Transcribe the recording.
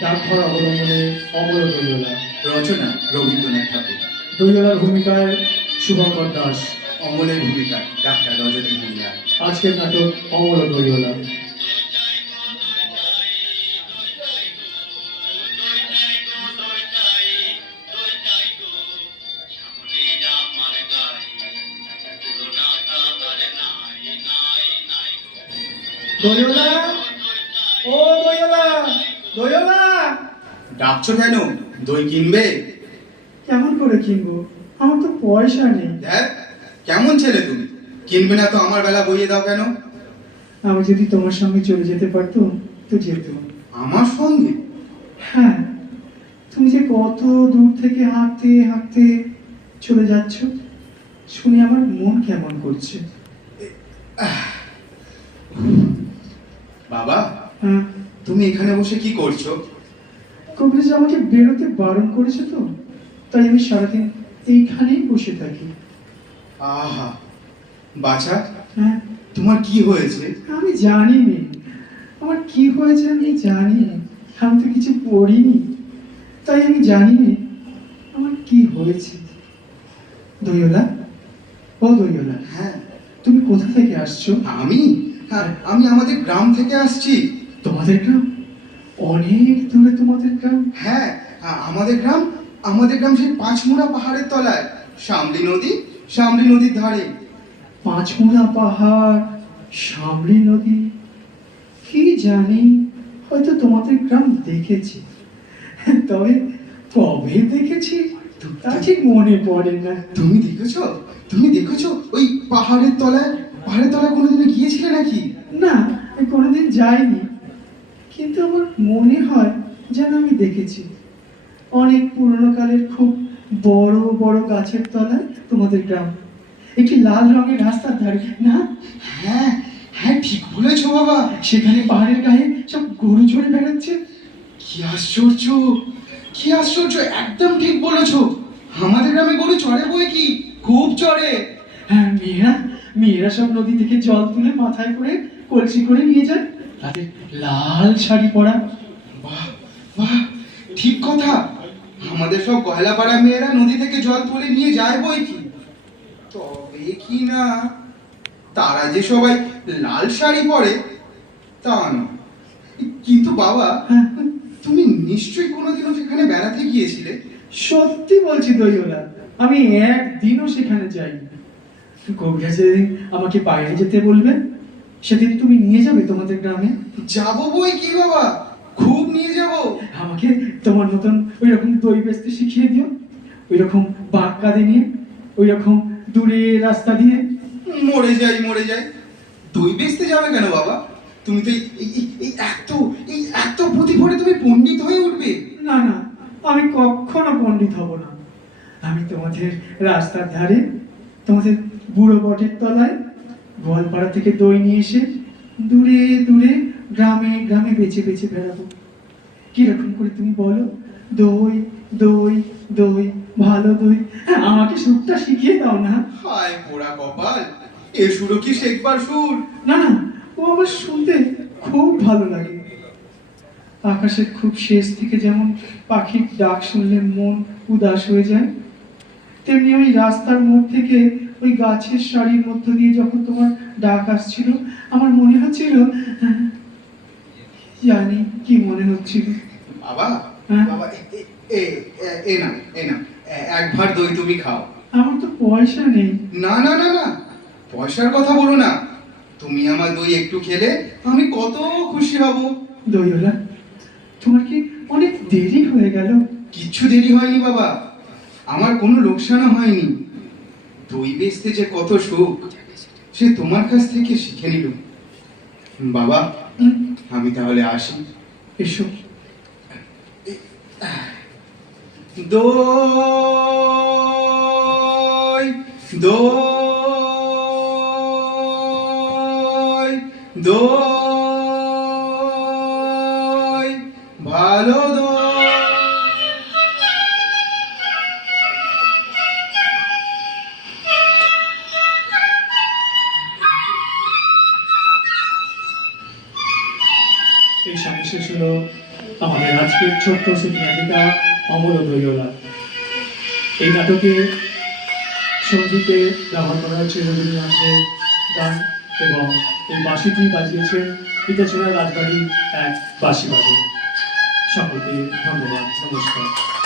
ডাকঘর অবলম্বনে অমর দৈয়লা রচনা রবীন্দ্রনাথ ঠাকুর। দৈয়লার ভূমিকায় শুভঙ্কর দাস। অমলের ভূমিকা ডাক্তার রজনী মহিলা আজকের নাটক অমর দৈয়লা দৈয়লা ও দৈয়লা দৈয়লা ডাকছো কেন? দই কিনবে? কেমন করে কিনবো? আমার তো পয়সা নেই। দেখ কেমন ছেলে তুমি? কিনবে না তো আমার বেলা বইয়ে দাও কেন? আমি যদি তোমার সঙ্গে চলে যেতে পারতাম তো যেতাম। আমার সঙ্গে? হ্যাঁ। তুমি যে কত দূর থেকে হাঁটতে হাঁটতে চলে যাচ্ছ শুনে আমার মন কেমন করছে। বাবা হ্যাঁ। তুমি এখানে বসে কি করছ? কবিরাজ আমাকে বেরোতে বারণ করেছে তো তাই আমি সারাদিন এইখানেই বসে থাকি। আহা বাছা হ্যাঁ। তোমার কি হয়েছে? আমি জানি নে আমার কি হয়েছে আমি জানি। না আমি তো কিছু পড়িনি। তাই আমি জানি নে আমার কি হয়েছে। দৈয়লা ও দৈয়লা হ্যাঁ। তুমি কোথা থেকে আসছো? আমি? হ্যাঁ আমি আমাদের গ্রাম থেকে আসছি। তোমাদের গ্রাম? অনেক দূরে তোমাদের গ্রাম? হ্যাঁ আমাদের গ্রাম আমাদের গ্রাম সেই পাঁচমুড়া পাহাড়ের তলায়। শামলি নদী শামলি নদীর ধারে। পাঁচমুড়া পাহাড় সামরি নদী। কি জানি হয়তো তোমাদের গ্রাম দেখেছি। তবে কবে দেখেছি তা ঠিক মনে পড়ে না। তুমি দেখেছ? তুমি দেখেছ? ওই পাহাড়ের তলায় পাহাড়ের তলায় কোনোদিনও গিয়েছিলে নাকি? না আমি কোনোদিন যাইনি। কিন্তু আমার মনে হয় যেন আমি দেখেছি। অনেক পুরনো কালের খুব বড় বড় গাছের তলায় তোমাদের গ্রাম। একটি লাল রঙের রাস্তার ধারে না? হ্যাঁ হ্যাঁ ঠিক বলেছ বাবা। সেখানে পাহাড়ের গায়ে সব গরু চড়ে বেড়াচ্ছে। কি আশ্চর্য কি আশ্চর্য একদম ঠিক বলেছ। আমাদের গ্রামে গরু চড়ে বই কি? খুব চড়ে। হ্যাঁ মেয়েরা মেয়েরা সব নদী থেকে জল তুলে মাথায় করে কলসি করে নিয়ে যায়। তাদের লাল শাড়ি পরা? বাহ বাহ ঠিক কথা। আমাদের সব গয়লাপাড়া মেয়েরা নদী থেকে জল তুলে নিয়ে যায় বই কি? তবে কি না? তারা যে সবাই লাল শাড়ি পরে তা না কিন্তু বাবা হ্যাঁ। তুমি নিশ্চয়ই কোনোদিনও সেখানে বেড়াতে গিয়েছিলে? সত্যি বলছি দইওলা আমি একদিনও সেখানে যাইনি। কবিরা যেদিন আমাকে বাইরে যেতে বলবে সেদিন তুমি নিয়ে যাবে তোমাদের গ্রামে? যাব বই কি বাবা? খুব নিয়ে যাব। আমাকে তোমার মতন ওই রকম দই বেচতে শিখিয়ে দিও। ওই রকম বাঁক কাঁধে নিয়ে ওই রকম দূরে রাস্তা দিয়ে। মরে যাই মরে যাই। দই বেচতে যাবে কেন বাবা? তুমি তো এই- এত এই এত পড়ে তুমি পণ্ডিত হয়ে উঠবে। না না আমি কখনো পণ্ডিত হব না। আমি তোমাদের রাস্তার ধারে তোমাদের বুড়ো বটের তলায় গোয়ালপাড়া থেকে দই নিয়ে এসে দূরে দূরে গ্রামে গ্রামে বেছে বেছে বেড়াবো। কীরকম করে তুমি বলো? দই দই দই ভালো দই। আমাকে সুরটা শিখিয়ে দাও না। হায় পোড়া কপাল এ সুরো কি শেখবার সুর? না না ও আমার শুনতে খুব ভালো লাগে। আকাশের খুব শেষ থেকে যেমন পাখির ডাক শুনলে মন উদাস হয়ে যায় তেমনি ওই রাস্তার মুখ থেকে ওই গাছের সারির মধ্য দিয়ে যখন তোমার ডাক আসছিল আমার মনে হচ্ছিল জানি কি মনে হচ্ছিল। বাবা হ্যাঁ? বাবা এ- এ- না এ না এ- এক ভার দই তুমি খাও। আমার তো পয়সা নেই। না না না না পয়সার কথা বলো না। তুমি আমার দই একটু খেলে আমি কত খুশি হব। দইওলা তোমার কি অনেক দেরি হয়ে গেল? কিচ্ছু দেরি হয়নি বাবা। আমার কোনো লোকসানও হয়নি। দই বেচতে যে কত সুখ, সে তোমার কাছ থেকে শিখে নিল। বাবা, আমি তাহলে আসি। এসো। দই দই দই, ভালো শেষ হলো। আমাদের আজকের ছোট্ট চিত্রনাটিকা অমর দৈয়লা এই নাটকে সঙ্গীতে ব্যবহার করা হয়েছে রবীন্দ্রনাথের গান এবং এই বাঁশিটি বাজিয়েছেন পিতাছোড়া রাজবাড়ির এক বাঁশি বাজে সকলকে ধন্যবাদ, নমস্কার।